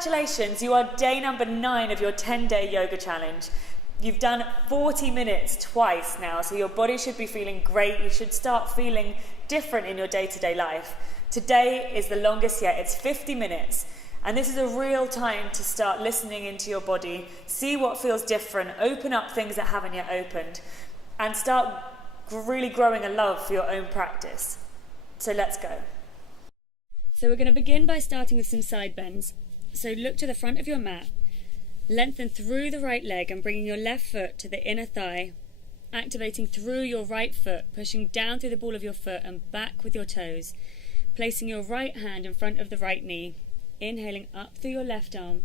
Congratulations, you are day number 9 of your 10-day yoga challenge. You've done 40 minutes twice now, so your body should be feeling great. You should start feeling different in your day-to-day life. Today is the longest yet, it's 50 minutes. And this is a real time to start listening into your body, see what feels different, open up things that haven't yet opened, and start really growing a love for your own practice. So let's go. So we're going to begin by starting with some side bends. So look to the front of your mat, lengthen through the right leg and bringing your left foot to the inner thigh, activating through your right foot, pushing down through the ball of your foot and back with your toes, placing your right hand in front of the right knee, inhaling up through your left arm,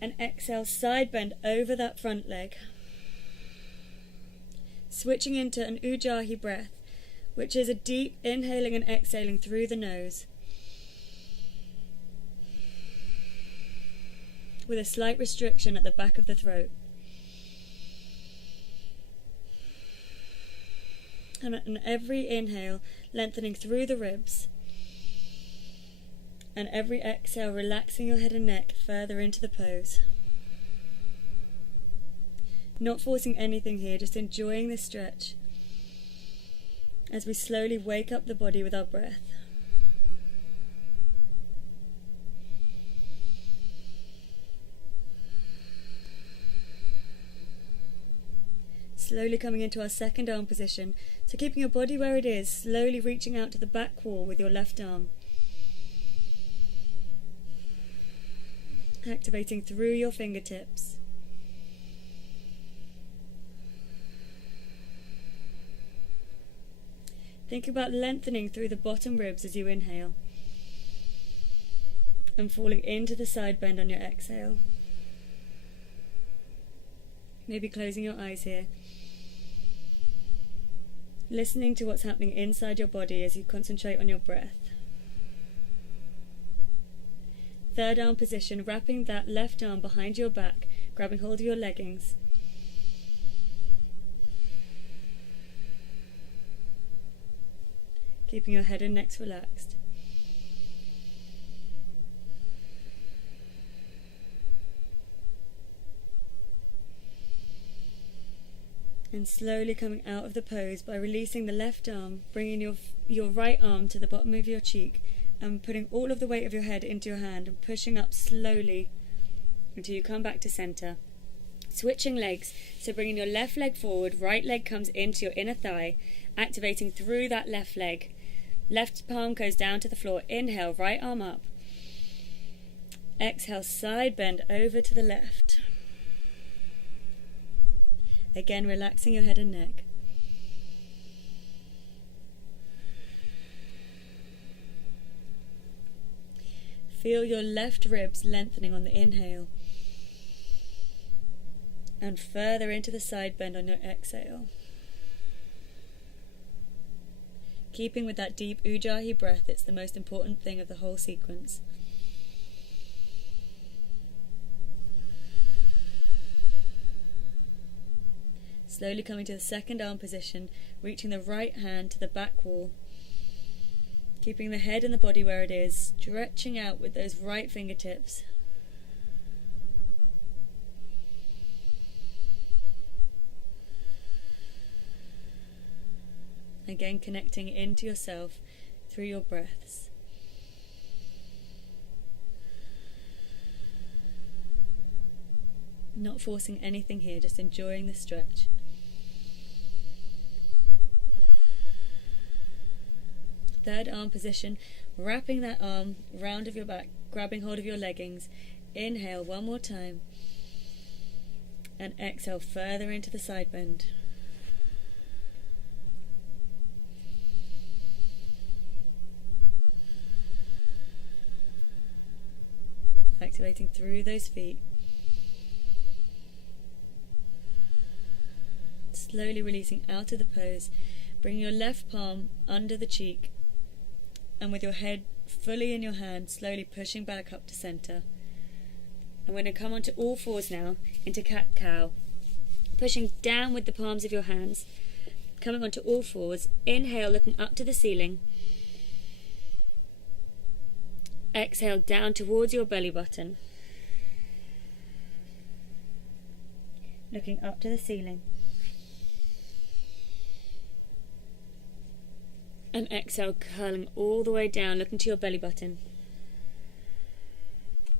and exhale, side bend over that front leg, switching into an Ujjayi breath, which is a deep inhaling and exhaling through the nose, with a slight restriction at the back of the throat. And on every inhale, lengthening through the ribs, and every exhale, relaxing your head and neck further into the pose. Not forcing anything here, just enjoying this stretch as we slowly wake up the body with our breath. Slowly coming into our second arm position, so keeping your body where it is, slowly reaching out to the back wall with your left arm. Activating through your fingertips. Think about lengthening through the bottom ribs as you inhale, and falling into the side bend on your exhale. Maybe closing your eyes here, listening to what's happening inside your body as you concentrate on your breath. Third arm position, wrapping that left arm behind your back, grabbing hold of your leggings. Keeping your head and neck relaxed. And slowly coming out of the pose by releasing the left arm, bringing your right arm to the bottom of your cheek and putting all of the weight of your head into your hand and pushing up slowly until you come back to center. Switching legs, so bringing your left leg forward, right leg comes into your inner thigh, activating through that left leg. Left palm goes down to the floor. Inhale, right arm up. Exhale, side bend over to the left. Again, relaxing your head and neck. Feel your left ribs lengthening on the inhale and further into the side bend on your exhale. Keeping with that deep Ujjayi breath, it's the most important thing of the whole sequence. Slowly coming to the second arm position, reaching the right hand to the back wall, keeping the head and the body where it is, stretching out with those right fingertips. Again, connecting into yourself through your breaths. Not forcing anything here, just enjoying the stretch. Third arm position, wrapping that arm round of your back, grabbing hold of your leggings. Inhale one more time. And exhale further into the side bend. Activating through those feet. Slowly releasing out of the pose. Bring your left palm under the cheek. And with your head fully in your hand, slowly pushing back up to center. And we're going to come onto all fours now, into cat-cow. Pushing down with the palms of your hands. Coming onto all fours. Inhale, looking up to the ceiling. Exhale down towards your belly button. Looking up to the ceiling. And exhale, curling all the way down, looking to your belly button.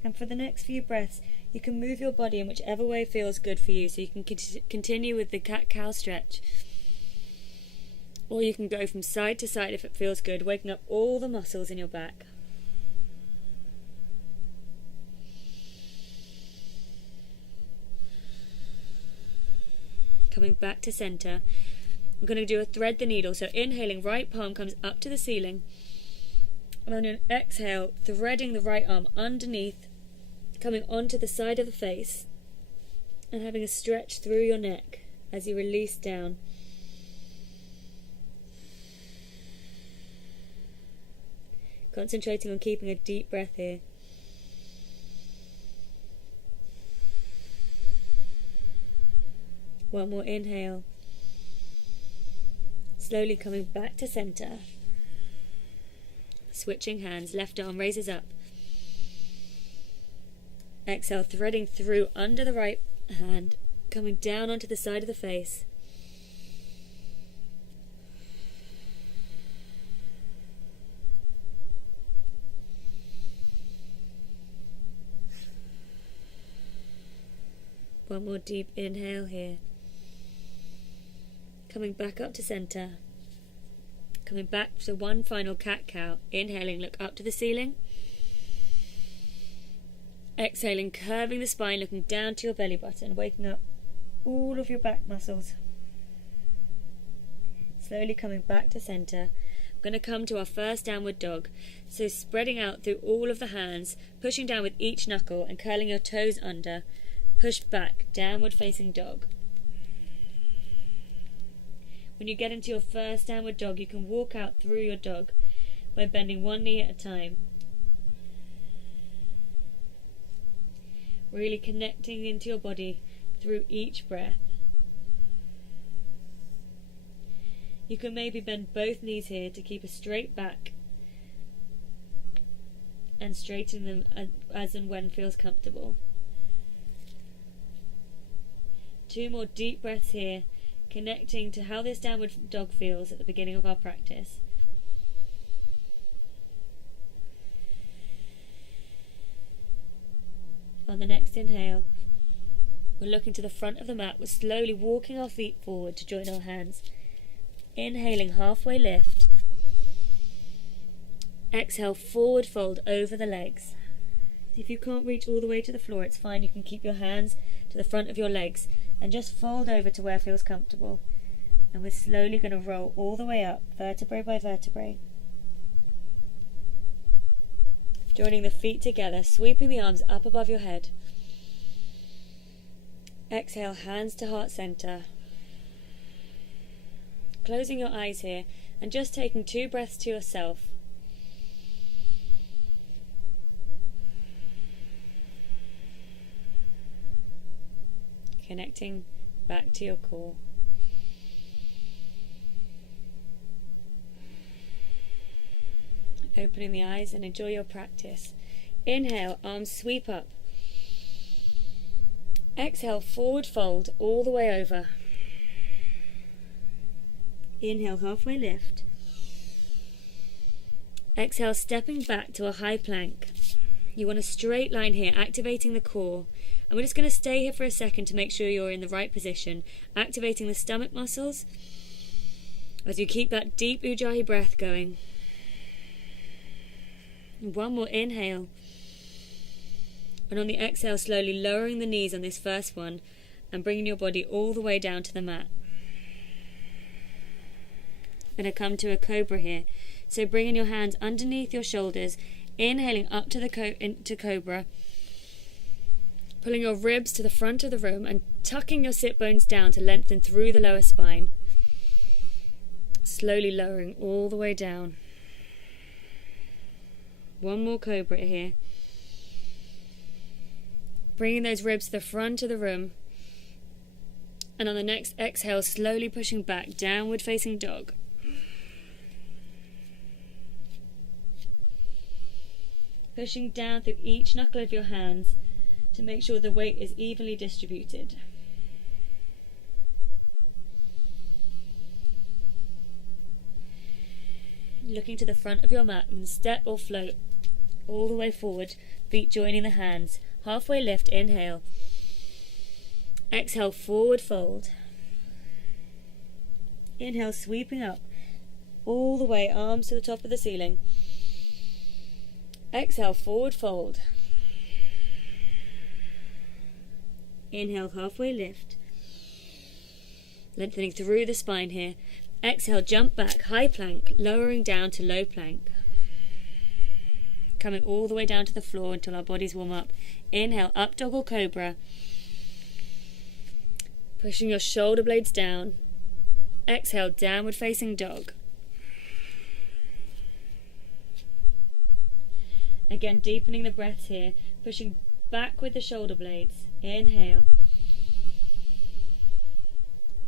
And for the next few breaths, you can move your body in whichever way feels good for you. So you can continue with the cat-cow stretch. Or you can go from side to side if it feels good, waking up all the muscles in your back. Coming back to center. We're going to do a thread the needle. So inhaling, right palm comes up to the ceiling. And on an exhale, threading the right arm underneath, coming onto the side of the face, and having a stretch through your neck as you release down. Concentrating on keeping a deep breath here. One more inhale. Slowly coming back to center. Switching hands, left arm raises up. Exhale, threading through under the right hand, coming down onto the side of the face. One more deep inhale here. Coming back up to center. Coming back to one final cat-cow. Inhaling, look up to the ceiling. Exhaling, curving the spine, looking down to your belly button, waking up all of your back muscles. Slowly coming back to center. We're going to come to our first downward dog. So spreading out through all of the hands, pushing down with each knuckle and curling your toes under. Push back, downward facing dog. When you get into your first downward dog, you can walk out through your dog by bending one knee at a time. Really connecting into your body through each breath. You can maybe bend both knees here to keep a straight back and straighten them as and when feels comfortable. 2 more deep breaths here, connecting to how this downward dog feels at the beginning of our practice. On the next inhale, we're looking to the front of the mat. We're slowly walking our feet forward to join our hands. Inhaling, halfway lift. Exhale, forward fold over the legs. If you can't reach all the way to the floor, it's fine. You can keep your hands to the front of your legs and just fold over to where feels comfortable. And we're slowly going to roll all the way up, vertebrae by vertebrae. Joining the feet together, sweeping the arms up above your head. Exhale, hands to heart center. Closing your eyes here and just taking 2 breaths to yourself. Connecting back to your core. Opening the eyes and enjoy your practice. Inhale, arms sweep up. Exhale, forward fold all the way over. Inhale, halfway lift. Exhale, stepping back to a high plank. You want a straight line here, activating the core. And we're just going to stay here for a second to make sure you're in the right position, activating the stomach muscles as you keep that deep Ujjayi breath going. And one more inhale. And on the exhale, slowly lowering the knees on this first one and bringing your body all the way down to the mat. Going to come to a cobra here. So bringing your hands underneath your shoulders, inhaling up to the into cobra. Pulling your ribs to the front of the room and tucking your sit bones down to lengthen through the lower spine. Slowly lowering all the way down. One more cobra here. Bringing those ribs to the front of the room. And on the next exhale, slowly pushing back, downward facing dog. pushing down through each knuckle of your hands to make sure the weight is evenly distributed. Looking to the front of your mat and step or float all the way forward, feet joining the hands. Halfway lift, inhale. Exhale, forward fold. Inhale, sweeping up all the way, arms to the top of the ceiling. Exhale, forward fold. Inhale, halfway lift. Lengthening through the spine here. Exhale, jump back, high plank, lowering down to low plank. Coming all the way down to the floor until our bodies warm up. Inhale, up dog or cobra. Pushing your shoulder blades down. Exhale, downward facing dog. Again, deepening the breath here, pushing back with the shoulder blades. Inhale.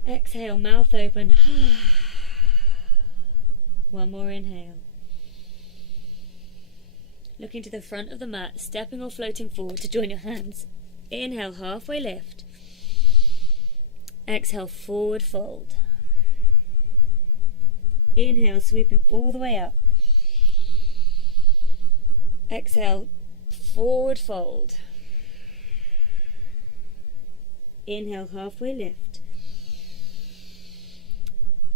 Exhale, mouth open. One more inhale. Looking to the front of the mat, stepping or floating forward to join your hands. Inhale, halfway lift. Exhale, forward fold. Inhale, sweeping all the way up. Exhale, forward fold. Inhale, halfway lift.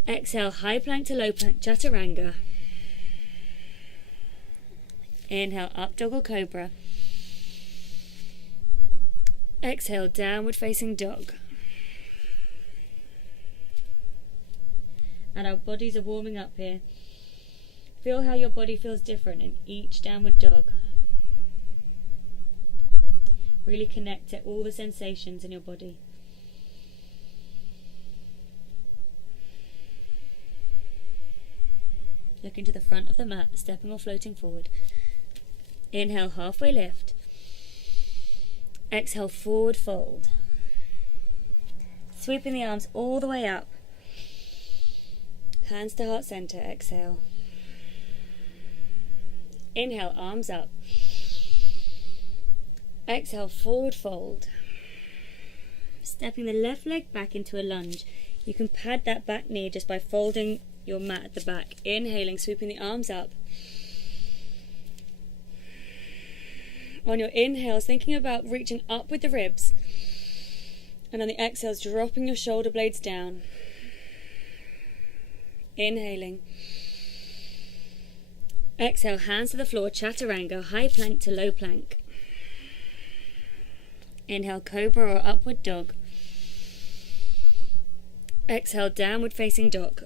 Exhale, high plank to low plank, chaturanga. Inhale, up dog or cobra. Exhale, downward facing dog. And our bodies are warming up here. Feel how your body feels different in each downward dog. Really connect to all the sensations in your body. Looking to the front of the mat, stepping or floating forward. Inhale, halfway lift. Exhale, forward fold. Sweeping the arms all the way up. Hands to heart center, exhale. Inhale, arms up. Exhale, forward fold. Stepping the left leg back into a lunge. You can pad that back knee just by folding your mat at the back. Inhaling, sweeping the arms up. On your inhales, thinking about reaching up with the ribs. And on the exhales, dropping your shoulder blades down. Inhaling. Exhale, hands to the floor, chaturanga, high plank to low plank. Inhale, cobra or upward dog. Exhale, downward facing dog.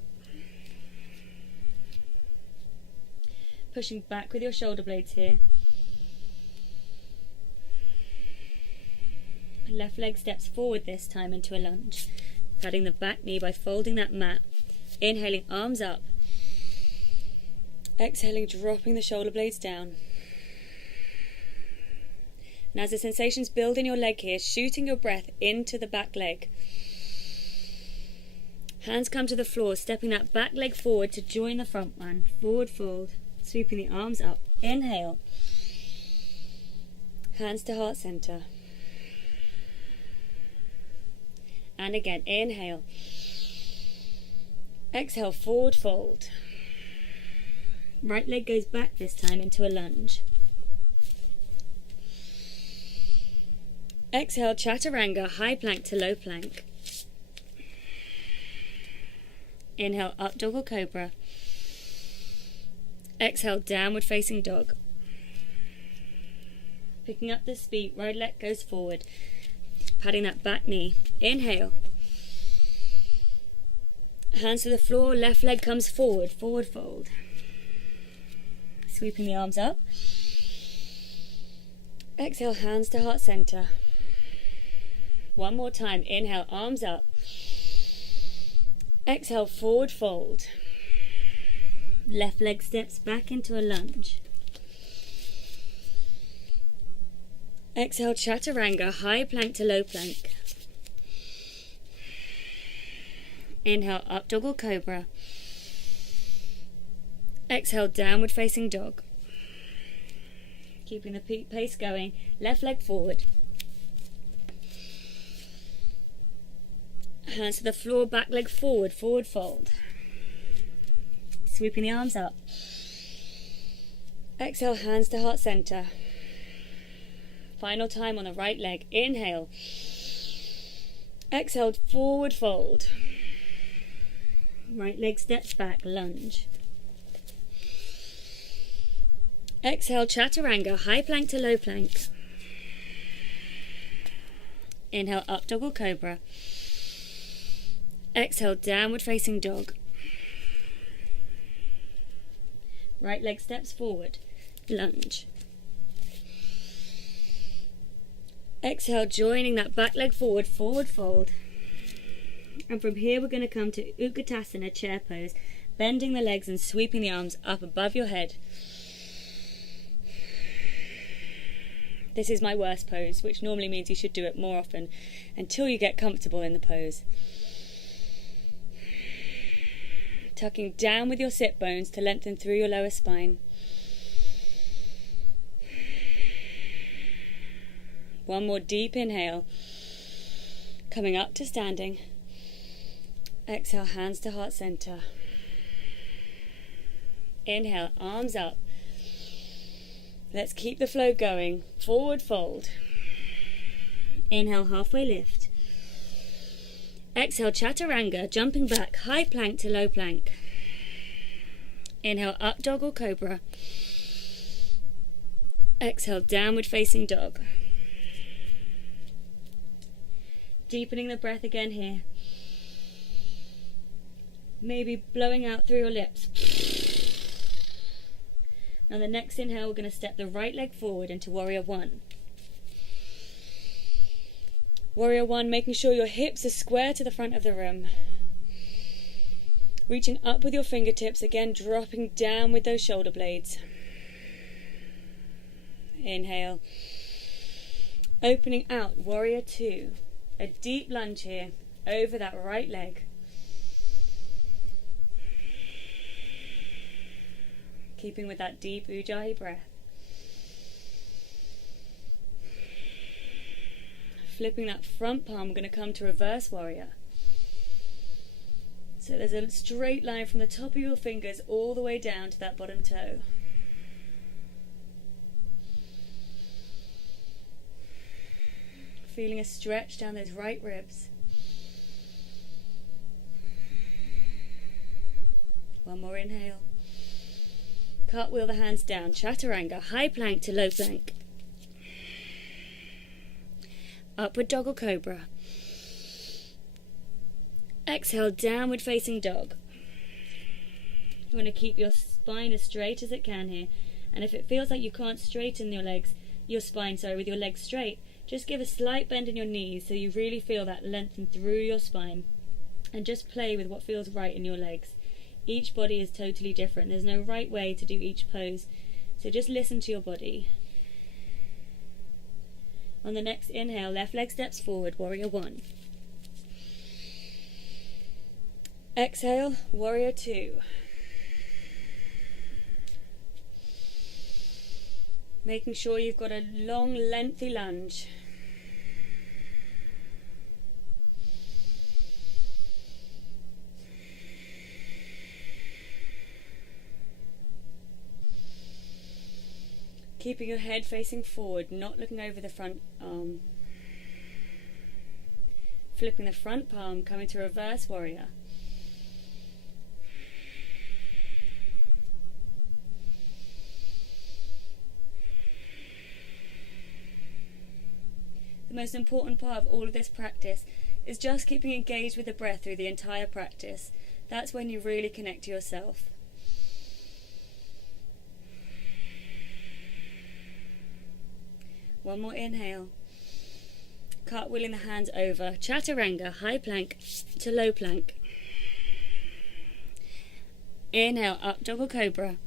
Pushing back with your shoulder blades here. Left leg steps forward this time into a lunge. Padding the back knee by folding that mat. Inhaling, arms up. Exhaling, dropping the shoulder blades down. And as the sensations build in your leg here, shooting your breath into the back leg. Hands come to the floor, stepping that back leg forward to join the front one. Forward fold, sweeping the arms up. Inhale. Hands to heart center. And again, inhale. Exhale, forward fold. Right leg goes back this time into a lunge. Exhale, chaturanga, high plank to low plank. Inhale, up dog or cobra. Exhale, downward facing dog. Picking up the speed, right leg goes forward. Patting that back knee. Inhale. Hands to the floor, left leg comes forward, forward fold. Sweeping the arms up. Exhale, hands to heart center. One more time. Inhale, arms up. Exhale, forward fold. Left leg steps back into a lunge. Exhale, chaturanga, high plank to low plank. Inhale, up dog or cobra. Exhale, downward facing dog. Keeping the pace going. Left leg forward. Hands to the floor, back leg forward, forward fold. Sweeping the arms up. Exhale, hands to heart center. Final time on the right leg. Inhale. Exhale, forward fold. Right leg steps back, lunge. Exhale, chaturanga, high plank to low plank. Inhale, up dog or cobra. Exhale, downward facing dog. Right leg steps forward, lunge. Exhale, joining that back leg forward, forward fold. And from here we're going to come to Utkatasana, chair pose, bending the legs and sweeping the arms up above your head. This is my worst pose, which normally means you should do it more often until you get comfortable in the pose. Tucking down with your sit bones to lengthen through your lower spine. One more deep inhale. Coming up to standing. Exhale, hands to heart center. Inhale, arms up. Let's keep the flow going. Forward fold. Inhale, halfway lift. Exhale, chaturanga, jumping back, high plank to low plank. Inhale, up dog or cobra. Exhale, downward facing dog. Deepening the breath again here. Maybe blowing out through your lips. Now the next inhale, we're going to step the right leg forward into warrior one. Warrior one, making sure your hips are square to the front of the room. Reaching up with your fingertips, again dropping down with those shoulder blades. Inhale. Opening out, warrior two. A deep lunge here, over that right leg. Keeping with that deep Ujjayi breath. Flipping that front palm, we're going to come to reverse warrior. So there's a straight line from the top of your fingers all the way down to that bottom toe. Feeling a stretch down those right ribs. One more inhale. Cartwheel the hands down, chaturanga, high plank to low plank. Upward dog or cobra. Exhale, downward facing dog. You want to keep your spine as straight as it can here. And if it feels like you can't straighten your spine with your legs straight, just give a slight bend in your knees so you really feel that lengthen through your spine. And just play with what feels right in your legs. Each body is totally different. There's no right way to do each pose. So just listen to your body. On the next inhale, left leg steps forward, warrior one. Exhale, warrior two. Making sure you've got a long, lengthy lunge. Keeping your head facing forward, not looking over the front arm. Flipping the front palm, coming to reverse warrior. The most important part of all of this practice is just keeping engaged with the breath through the entire practice. That's when you really connect to yourself. One more inhale. Cartwheeling the hands over. Chaturanga, high plank to low plank. Inhale, up dog or cobra.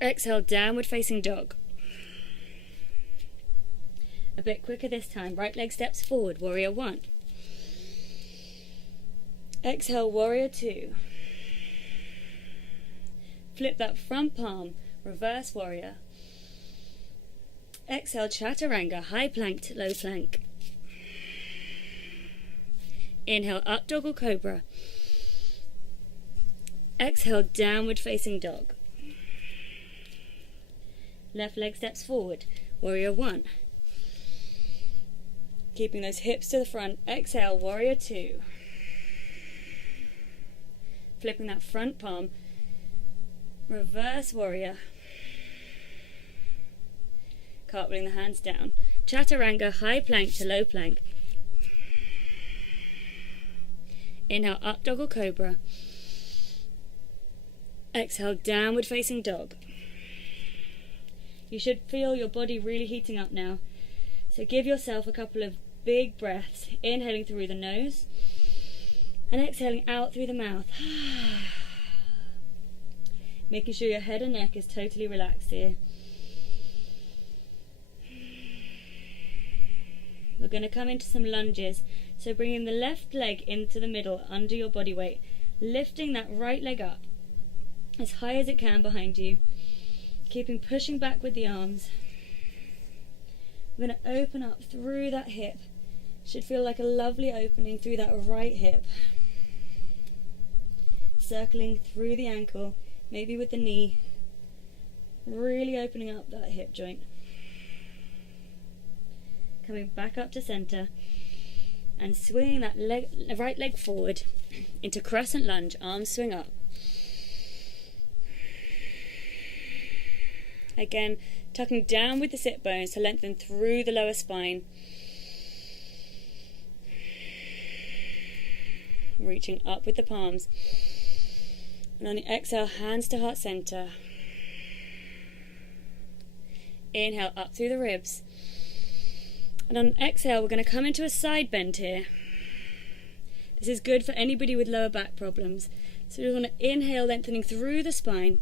Exhale, downward facing dog. A bit quicker this time. Right leg steps forward, warrior one. Exhale, warrior two. Flip that front palm, reverse warrior. Exhale, chaturanga, high plank to low plank. Inhale, up dog or cobra. Exhale, downward facing dog. Left leg steps forward, warrior one. Keeping those hips to the front, exhale, warrior two. Flipping that front palm, reverse warrior. Cartwheeling the hands down. Chaturanga, high plank to low plank. Inhale, up dog or cobra. Exhale, downward facing dog. You should feel your body really heating up now. So give yourself a couple of big breaths, inhaling through the nose and exhaling out through the mouth. Making sure your head and neck is totally relaxed here. We're going to come into some lunges. So bringing the left leg into the middle under your body weight, lifting that right leg up as high as it can behind you, keeping pushing back with the arms. We're going to open up through that hip. Should feel like a lovely opening through that right hip. Circling through the ankle, maybe with the knee. Really opening up that hip joint. Coming back up to center and swinging that right leg forward into crescent lunge, arms swing up. Again, tucking down with the sit bones to lengthen through the lower spine. Reaching up with the palms. And on the exhale, hands to heart center. Inhale up through the ribs. And on exhale, we're going to come into a side bend here. This is good for anybody with lower back problems. So we're going to inhale, lengthening through the spine.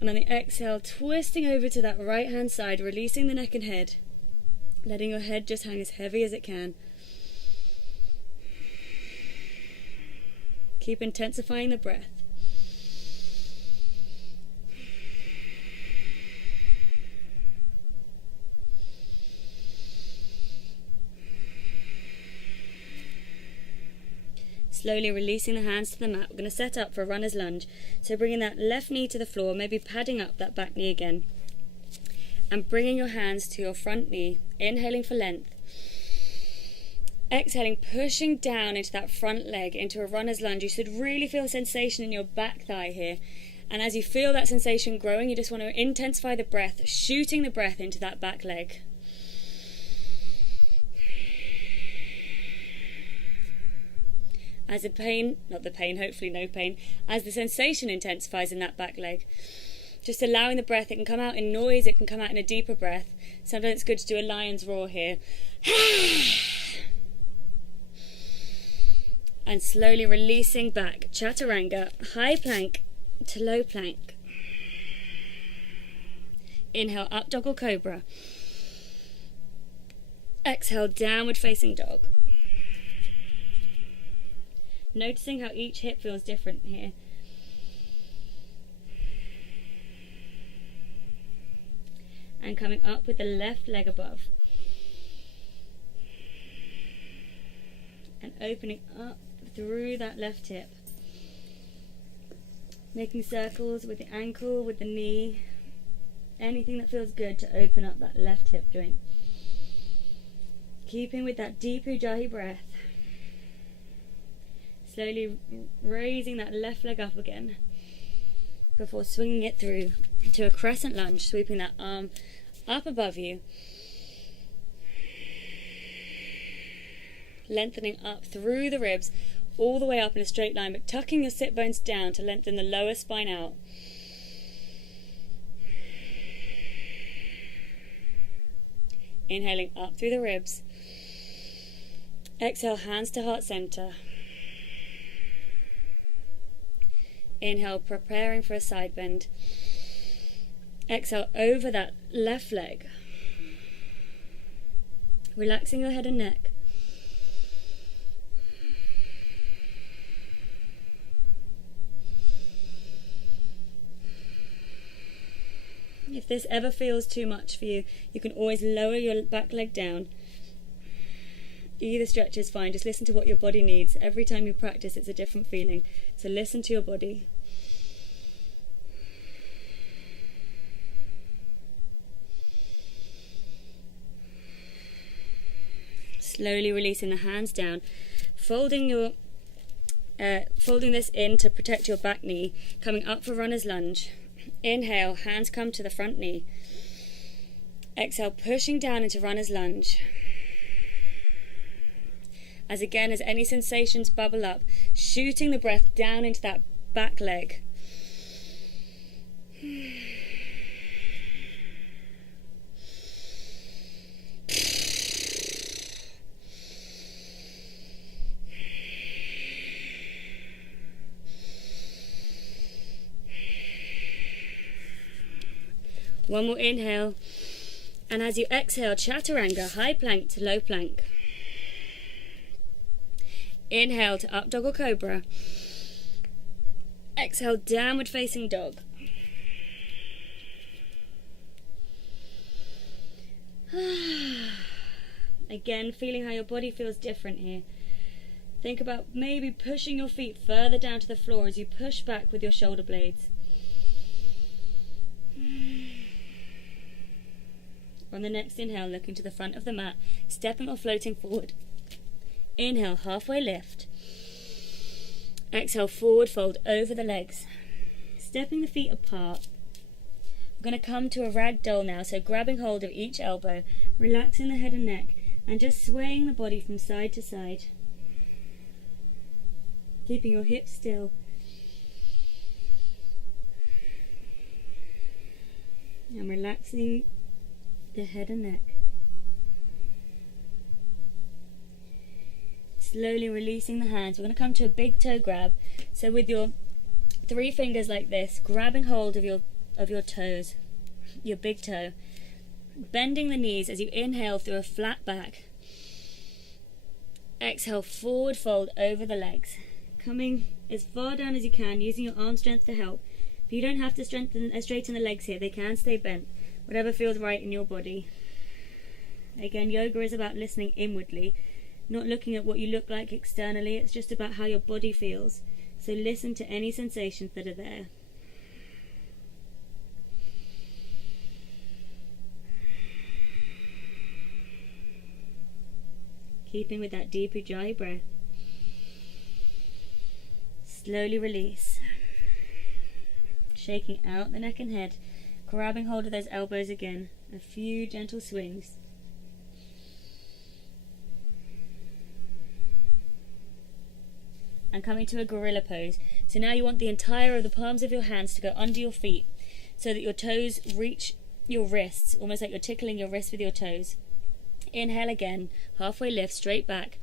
And on the exhale, twisting over to that right hand side, releasing the neck and head. Letting your head just hang as heavy as it can. Keep intensifying the breath. Slowly releasing the hands to the mat. We're going to set up for a runner's lunge. So bringing that left knee to the floor, maybe padding up that back knee again. And bringing your hands to your front knee, inhaling for length. Exhaling, pushing down into that front leg, into a runner's lunge. You should really feel a sensation in your back thigh here. And as you feel that sensation growing, you just want to intensify the breath, shooting the breath into that back leg. As the pain, hopefully no pain, as the sensation intensifies in that back leg. Just allowing the breath, it can come out in noise, it can come out in a deeper breath. Sometimes it's good to do a lion's roar here. And slowly releasing back. Chaturanga, high plank to low plank. Inhale, up dog or cobra. Exhale, downward facing dog. Noticing how each hip feels different here. And coming up with the left leg above. And opening up through that left hip. Making circles with the ankle, with the knee. Anything that feels good to open up that left hip joint. Keeping with that deep Ujjayi breath. Slowly raising that left leg up again before swinging it through to a crescent lunge, sweeping that arm up above you, lengthening up through the ribs all the way up in a straight line, but tucking your sit bones down to lengthen the lower spine out. Inhaling up through the ribs. Exhale, hands to heart center. Inhale, preparing for a side bend. Exhale, over that left leg. Relaxing your head and neck. If this ever feels too much for you, you can always lower your back leg down. Either stretch is fine. Just listen to what your body needs. Every time you practice, it's a different feeling. So listen to your body. Slowly releasing the hands down, folding this in to protect your back knee, coming up for runner's lunge. Inhale, hands come to the front knee. Exhale, pushing down into runner's lunge. As any sensations bubble up, shooting the breath down into that back leg. One more inhale, and as you exhale, chaturanga, high plank to low plank. Inhale to up dog or cobra. Exhale, downward facing dog. Again, feeling how your body feels different here. Think about maybe pushing your feet further down to the floor as you push back with your shoulder blades. On the next inhale, looking to the front of the mat, stepping or floating forward. Inhale, halfway lift. Exhale, forward fold over the legs. Stepping the feet apart. We're going to come to a ragdoll now, so grabbing hold of each elbow, relaxing the head and neck, and just swaying the body from side to side. Keeping your hips still. And relaxing the head and neck. Slowly releasing the hands. We're going to come to a big toe grab. So with your 3 fingers like this, grabbing hold of your toes, your big toe, bending the knees as you inhale through a flat back. Exhale, forward fold over the legs, coming as far down as you can, using your arm strength to help. But you don't have to straighten the legs here. They can stay bent, whatever feels right in your body. Again, yoga is about listening inwardly, not looking at what you look like externally. It's just about how your body feels. So listen to any sensations that are there. Keeping with that deep Ujjayi breath. Slowly release. Shaking out the neck and head, grabbing hold of those elbows again. A few gentle swings. And coming to a gorilla pose. So now you want the entire of the palms of your hands to go under your feet so that your toes reach your wrists, almost like you're tickling your wrists with your toes. Inhale again, halfway lift, straight back,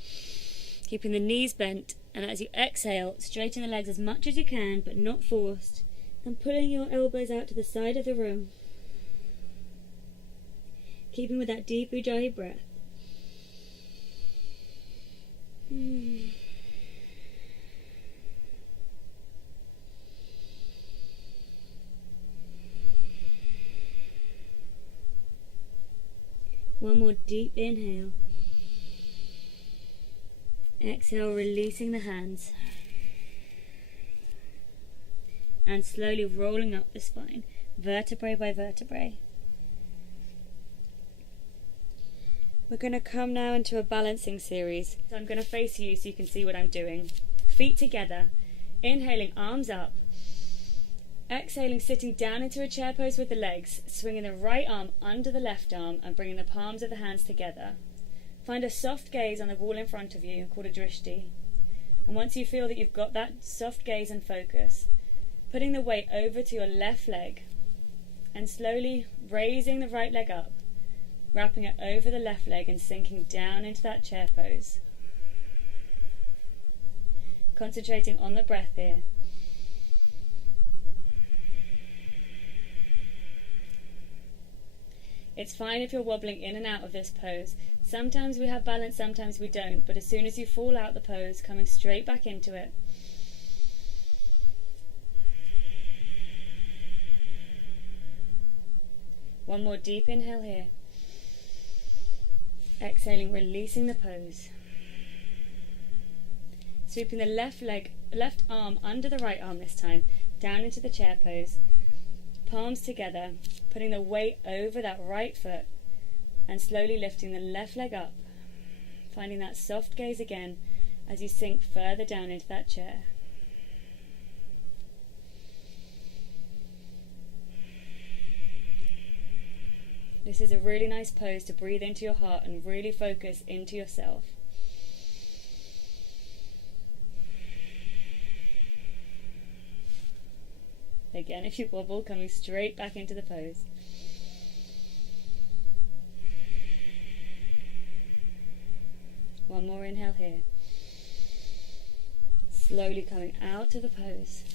keeping the knees bent, and as you exhale, straighten the legs as much as you can, but not forced, and pulling your elbows out to the side of the room, keeping with that deep Ujjayi breath. One more deep inhale. Exhale, releasing the hands. And slowly rolling up the spine, vertebrae by vertebrae. We're going to come now into a balancing series. So I'm going to face you so you can see what I'm doing. Feet together. Inhaling, arms up. Exhaling, sitting down into a chair pose with the legs, swinging the right arm under the left arm and bringing the palms of the hands together. Find a soft gaze on the wall in front of you, called a drishti. And once you feel that you've got that soft gaze and focus, putting the weight over to your left leg and slowly raising the right leg up, wrapping it over the left leg and sinking down into that chair pose. Concentrating on the breath here. It's fine if you're wobbling in and out of this pose. Sometimes we have balance, sometimes we don't, but as soon as you fall out the pose, coming straight back into it. One more deep inhale here. Exhaling, releasing the pose. Sweeping the left arm under the right arm this time, down into the chair pose. Palms together, putting the weight over that right foot and slowly lifting the left leg up, finding that soft gaze again as you sink further down into that chair. This is a really nice pose to breathe into your heart and really focus into yourself. Again, if you wobble, coming straight back into the pose. One more inhale here. Slowly coming out of the pose.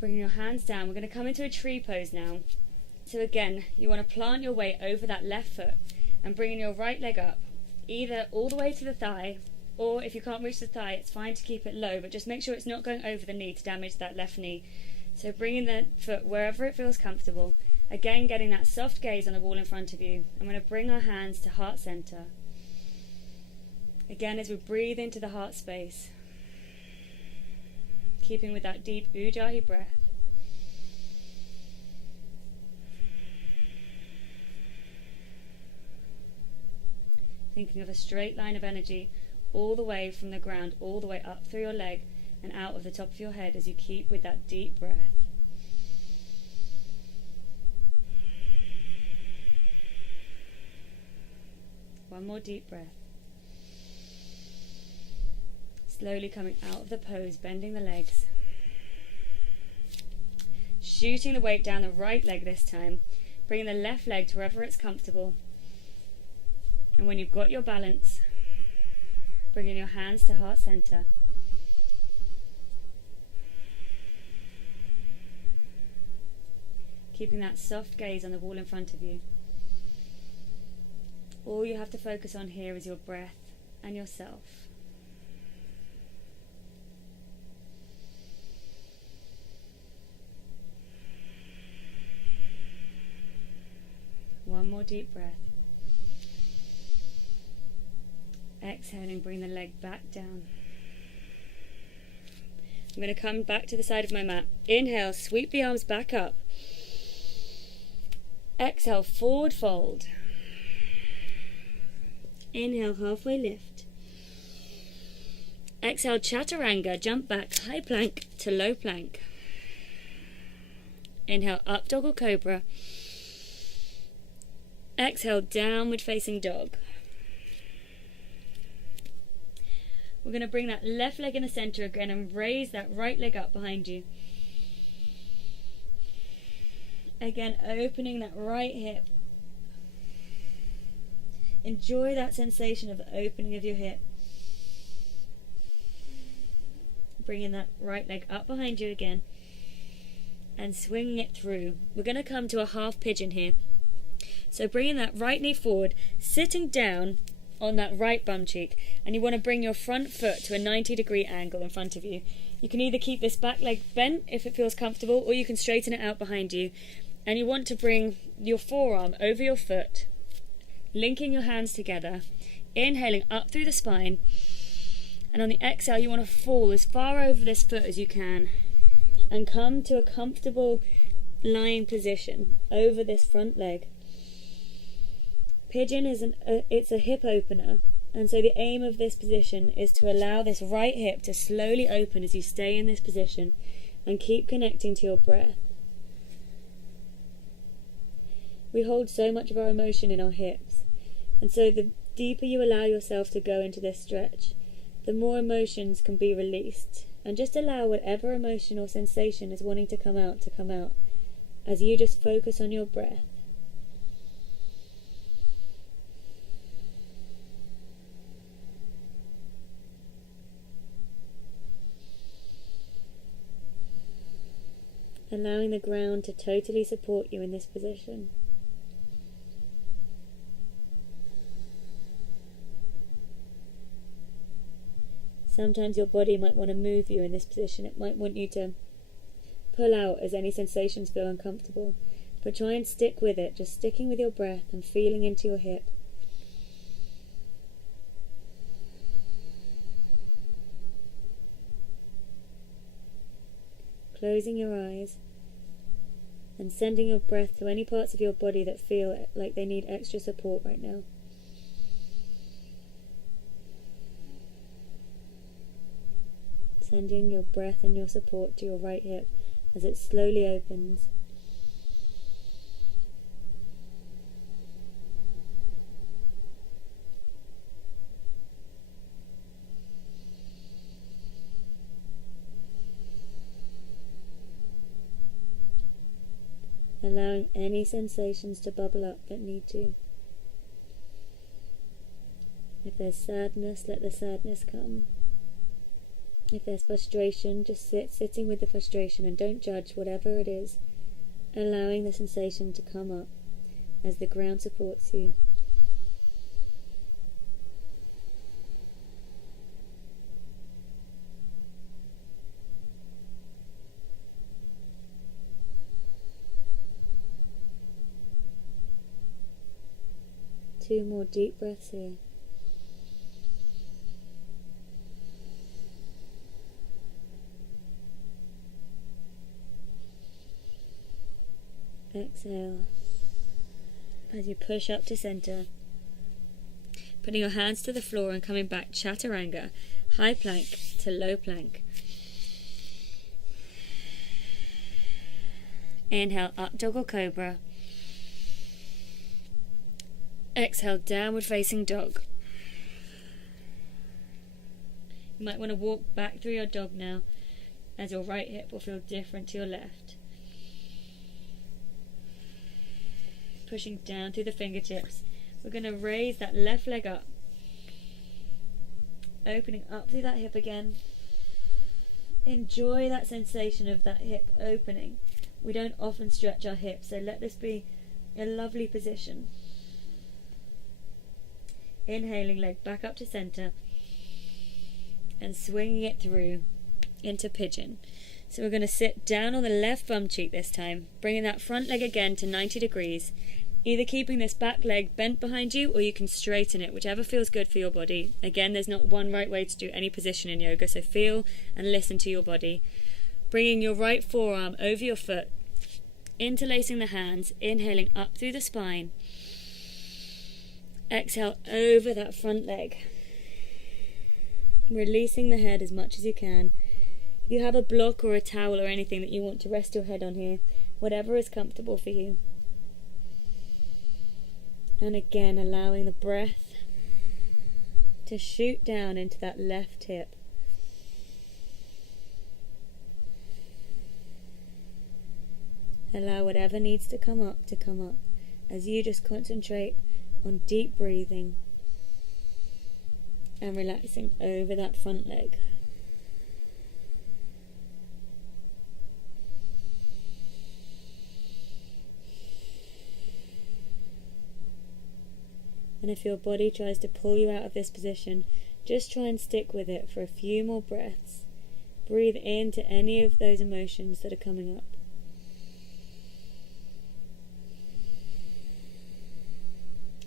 Bringing your hands down. We're going to come into a tree pose now. So again, you want to plant your weight over that left foot and bringing your right leg up, either all the way to the thigh, or if you can't reach the thigh, it's fine to keep it low, but just make sure it's not going over the knee to damage that left knee. So bringing the foot wherever it feels comfortable. Again, getting that soft gaze on the wall in front of you. I'm going to bring our hands to heart center. Again, as we breathe into the heart space, keeping with that deep Ujjayi breath. Thinking of a straight line of energy all the way from the ground, all the way up through your leg and out of the top of your head as you keep with that deep breath. One more deep breath. Slowly coming out of the pose, bending the legs. Shooting the weight down the right leg this time, bringing the left leg to wherever it's comfortable. And when you've got your balance, bringing your hands to heart center. Keeping that soft gaze on the wall in front of you. All you have to focus on here is your breath and yourself. One more deep breath. Exhaling, bring the leg back down. I'm going to come back to the side of my mat. Inhale, sweep the arms back up. Exhale, forward fold. Inhale, halfway lift. Exhale, chaturanga, jump back, high plank to low plank. Inhale, up dog or cobra. Exhale, downward facing dog. We're going to bring that left leg in the center again and raise that right leg up behind you. Again, opening that right hip. Enjoy that sensation of the opening of your hip. Bringing that right leg up behind you again and swinging it through. We're going to come to a half pigeon here. So bringing that right knee forward, sitting down on that right bum cheek, and you want to bring your front foot to a 90-degree angle in front of you. You can either keep this back leg bent if it feels comfortable, or you can straighten it out behind you. And you want to bring your forearm over your foot, linking your hands together, inhaling up through the spine, and on the exhale you want to fall as far over this foot as you can and come to a comfortable lying position over this front leg. Pigeon is it's a hip opener, and so the aim of this position is to allow this right hip to slowly open as you stay in this position and keep connecting to your breath. We hold so much of our emotion in our hips, and so the deeper you allow yourself to go into this stretch, the more emotions can be released, and just allow whatever emotion or sensation is wanting to come out as you just focus on your breath. Allowing the ground to totally support you in this position. Sometimes your body might want to move you in this position. It might want you to pull out as any sensations feel uncomfortable. But try and stick with it, just sticking with your breath and feeling into your hip. Closing your eyes and sending your breath to any parts of your body that feel like they need extra support right now. Sending your breath and your support to your right hip as it slowly opens. Allowing any sensations to bubble up that need to. If there's sadness, let the sadness come. If there's frustration, just sitting with the frustration and don't judge whatever it is, allowing the sensation to come up as the ground supports you. Two more deep breaths here. Exhale as you push up to center, putting your hands to the floor and coming back chaturanga, high plank to low plank. Inhale, up dog or cobra. Exhale, downward facing dog. You might want to walk back through your dog now, as your right hip will feel different to your left. Pushing down through the fingertips. We're going to raise that left leg up. Opening up through that hip again. Enjoy that sensation of that hip opening. We don't often stretch our hips, so let this be a lovely position. Inhaling, leg back up to center. And swinging it through into pigeon. So we're going to sit down on the left bum cheek this time, bringing that front leg again to 90 degrees, either keeping this back leg bent behind you or you can straighten it, whichever feels good for your body. Again, there's not one right way to do any position in yoga, so feel and listen to your body. Bringing your right forearm over your foot, interlacing the hands, inhaling up through the spine. Exhale over that front leg. Releasing the head as much as you can. If you have a block or a towel or anything that you want to rest your head on here, whatever is comfortable for you. And again, allowing the breath to shoot down into that left hip. Allow whatever needs to come up as you just concentrate on deep breathing and relaxing over that front leg. And if your body tries to pull you out of this position, just try and stick with it for a few more breaths. Breathe into any of those emotions that are coming up.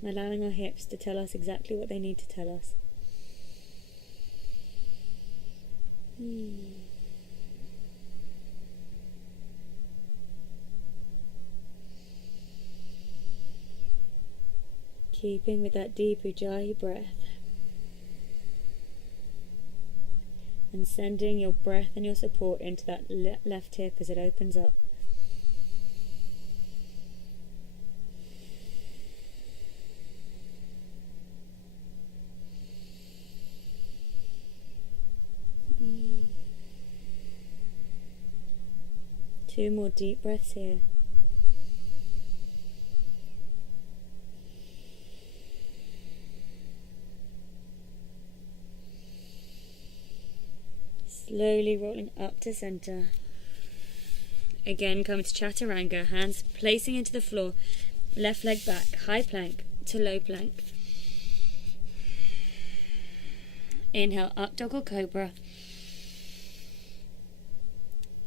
Allowing our hips to tell us exactly what they need to tell us. Keeping with that deep Ujjayi breath. And sending your breath and your support into that left hip as it opens up. Two more deep breaths here. Slowly rolling up to center. Again, coming to chaturanga, hands placing into the floor, left leg back, high plank to low plank. Inhale, up dog or cobra.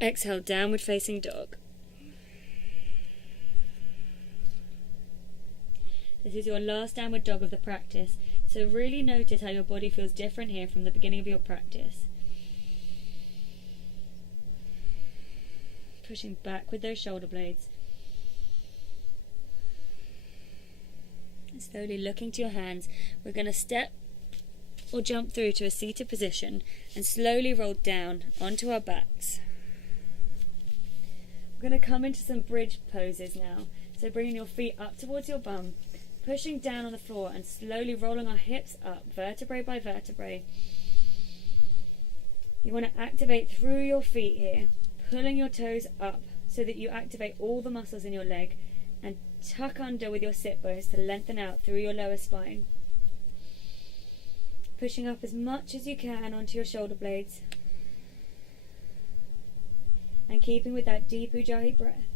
Exhale, downward facing dog. This is your last downward dog of the practice, so really notice how your body feels different here from the beginning of your practice. Pushing back with those shoulder blades. And slowly looking to your hands, we're going to step or jump through to a seated position and slowly roll down onto our backs. We're going to come into some bridge poses now. So bringing your feet up towards your bum, pushing down on the floor and slowly rolling our hips up, vertebrae by vertebrae. You want to activate through your feet here, pulling your toes up so that you activate all the muscles in your leg, and tuck under with your sit bones to lengthen out through your lower spine. Pushing up as much as you can onto your shoulder blades. And keeping with that deep Ujjayi breath.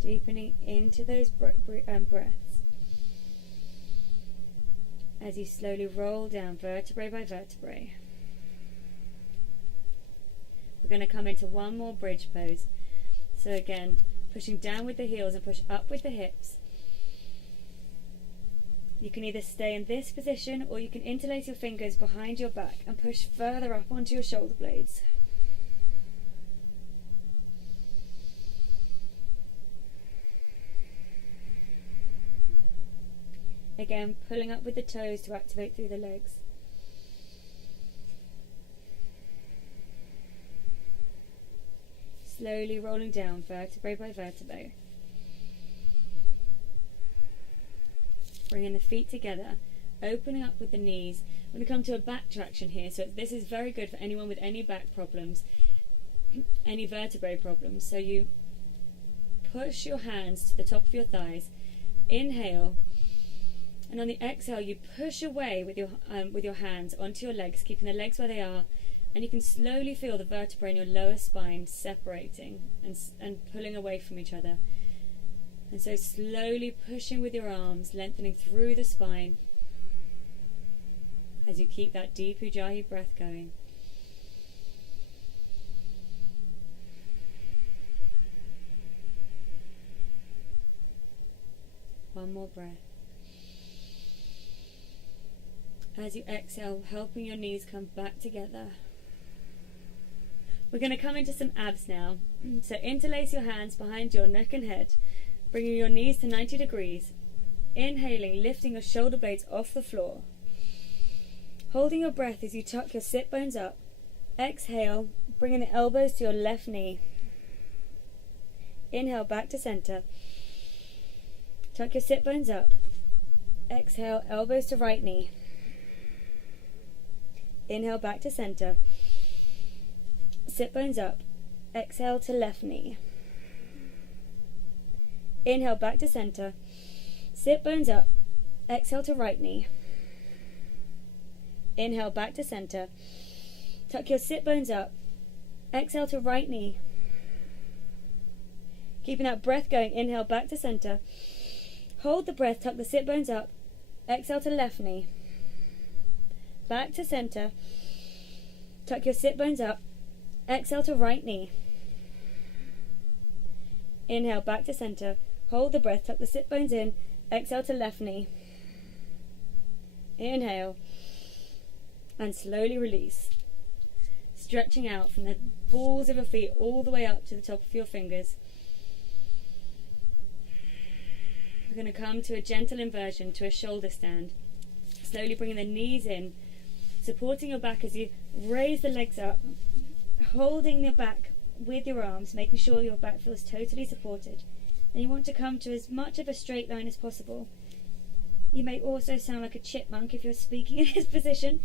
Deepening into those breaths as you slowly roll down vertebrae by vertebrae. We're going to come into one more bridge pose. So again, pushing down with the heels and push up with the hips. You can either stay in this position or you can interlace your fingers behind your back and push further up onto your shoulder blades. Again, pulling up with the toes to activate through the legs. Slowly rolling down vertebrae by vertebrae. Bringing the feet together, opening up with the knees. We're going to come to a back traction here, so this is very good for anyone with any back problems, any vertebrae problems. So you push your hands to the top of your thighs, inhale, and on the exhale you push away with your hands onto your legs, keeping the legs where they are, and you can slowly feel the vertebrae in your lower spine separating and pulling away from each other. And so slowly pushing with your arms, lengthening through the spine as you keep that deep Ujjayi breath going. One more breath. As you exhale, helping your knees come back together. We're going to come into some abs now. So interlace your hands behind your neck and head, bringing your knees to 90 degrees. Inhaling, lifting your shoulder blades off the floor. Holding your breath as you tuck your sit bones up. Exhale, bringing the elbows to your left knee. Inhale, back to center. Tuck your sit bones up. Exhale, elbows to right knee. Inhale, back to center. Sit bones up. Exhale to left knee. Inhale, back to center. Sit bones up. Exhale to right knee. Inhale, back to center. Tuck your sit bones up. Exhale to right knee. Keeping that breath going. Inhale, back to center. Hold the breath. Tuck the sit bones up. Exhale to left knee. Back to center. Tuck your sit bones up. Exhale to right knee. Inhale, back to center. Hold the breath. Tuck the sit bones in. Exhale to left knee. Inhale. And slowly release. Stretching out from the balls of your feet all the way up to the top of your fingers. We're going to come to a gentle inversion, to a shoulder stand. Slowly bringing the knees in, supporting your back as you raise the legs up, holding your back with your arms, making sure your back feels totally supported. And you want to come to as much of a straight line as possible. You may also sound like a chipmunk if you're speaking in this position,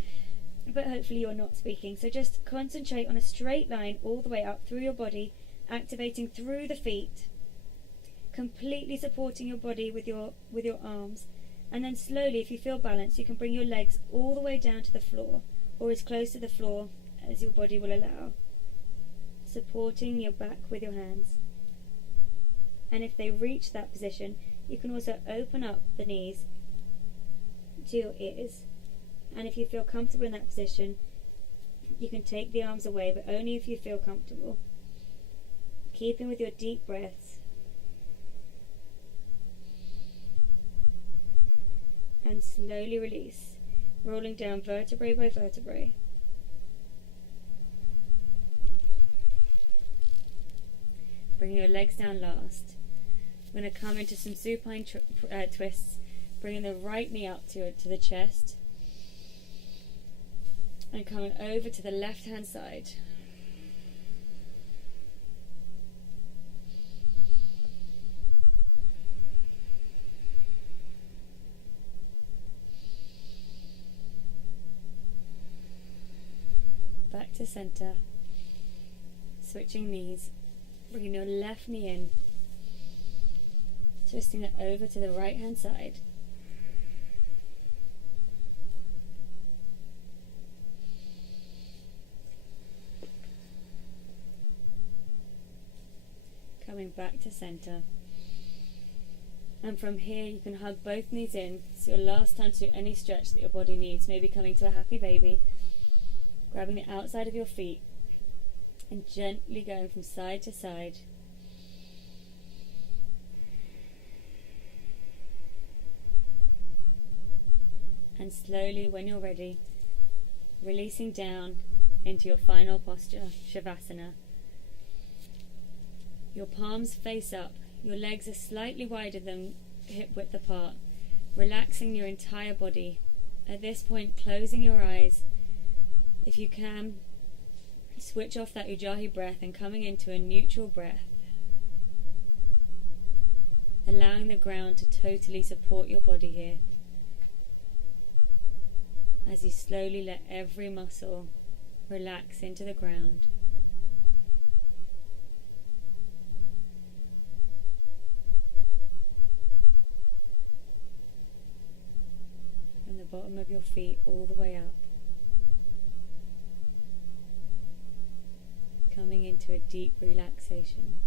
but hopefully you're not speaking. So just concentrate on a straight line all the way up through your body, activating through the feet, completely supporting your body with your arms. And then slowly, if you feel balanced, you can bring your legs all the way down to the floor, or as close to the floor as your body will allow, supporting your back with your hands. And if they reach that position, you can also open up the knees to your ears. And if you feel comfortable in that position, You can take the arms away, but only if you feel comfortable. Keeping with your deep breaths. And slowly release, rolling down vertebrae by vertebrae. Bring your legs down last. We're going to come into some supine twists, bringing the right knee up to the chest, and coming over to the left hand side. Back to center. Switching knees. Bringing your left knee in. Twisting it over to the right hand side. Coming back to center. And from here you can hug both knees in. It's your last time to do any stretch that your body needs. Maybe coming to a happy baby. Grabbing the outside of your feet and gently going from side to side. And slowly, when you're ready, releasing down into your final posture, Shavasana. Your palms face up, your legs are slightly wider than hip width apart, relaxing your entire body. At this point, closing your eyes. If you can, switch off that Ujjayi breath and coming into a neutral breath. Allowing the ground to totally support your body here. As you slowly let every muscle relax into the ground. From the bottom of your feet all the way up. Coming into a deep relaxation.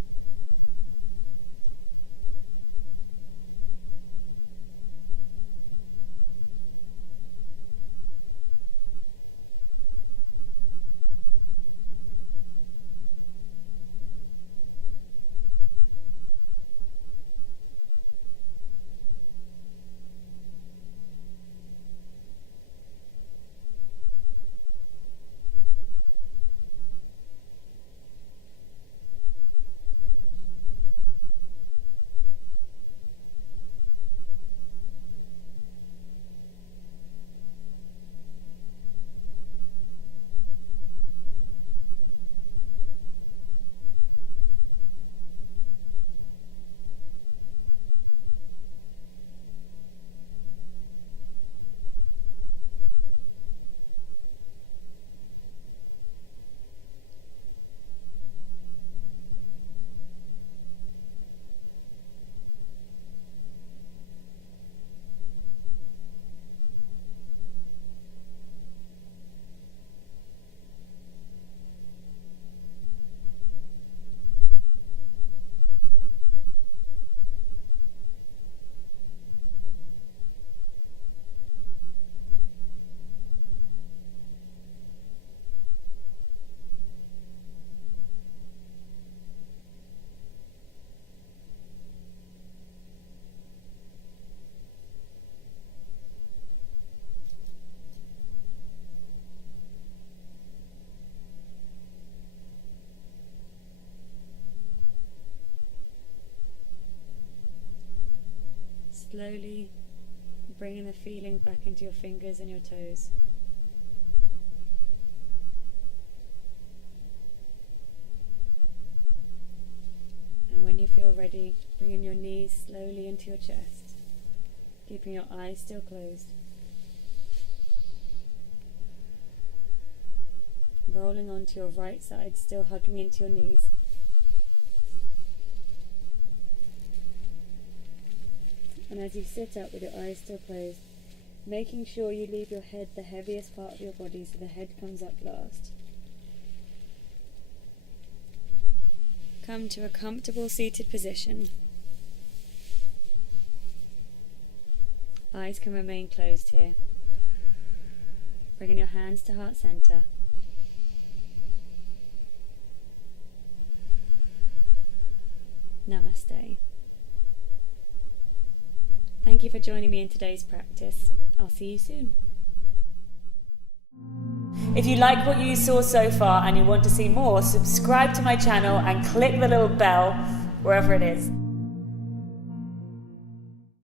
Slowly bringing the feeling back into your fingers and your toes. And when you feel ready, bringing your knees slowly into your chest, keeping your eyes still closed. Rolling onto your right side, still hugging into your knees. And as you sit up with your eyes still closed, making sure you leave your head the heaviest part of your body so the head comes up last. Come to a comfortable seated position. Eyes can remain closed here. Bringing your hands to heart center. Namaste. Thank you for joining me in today's practice. I'll see you soon. If you like what you saw so far and you want to see more, subscribe to my channel and click the little bell wherever it is.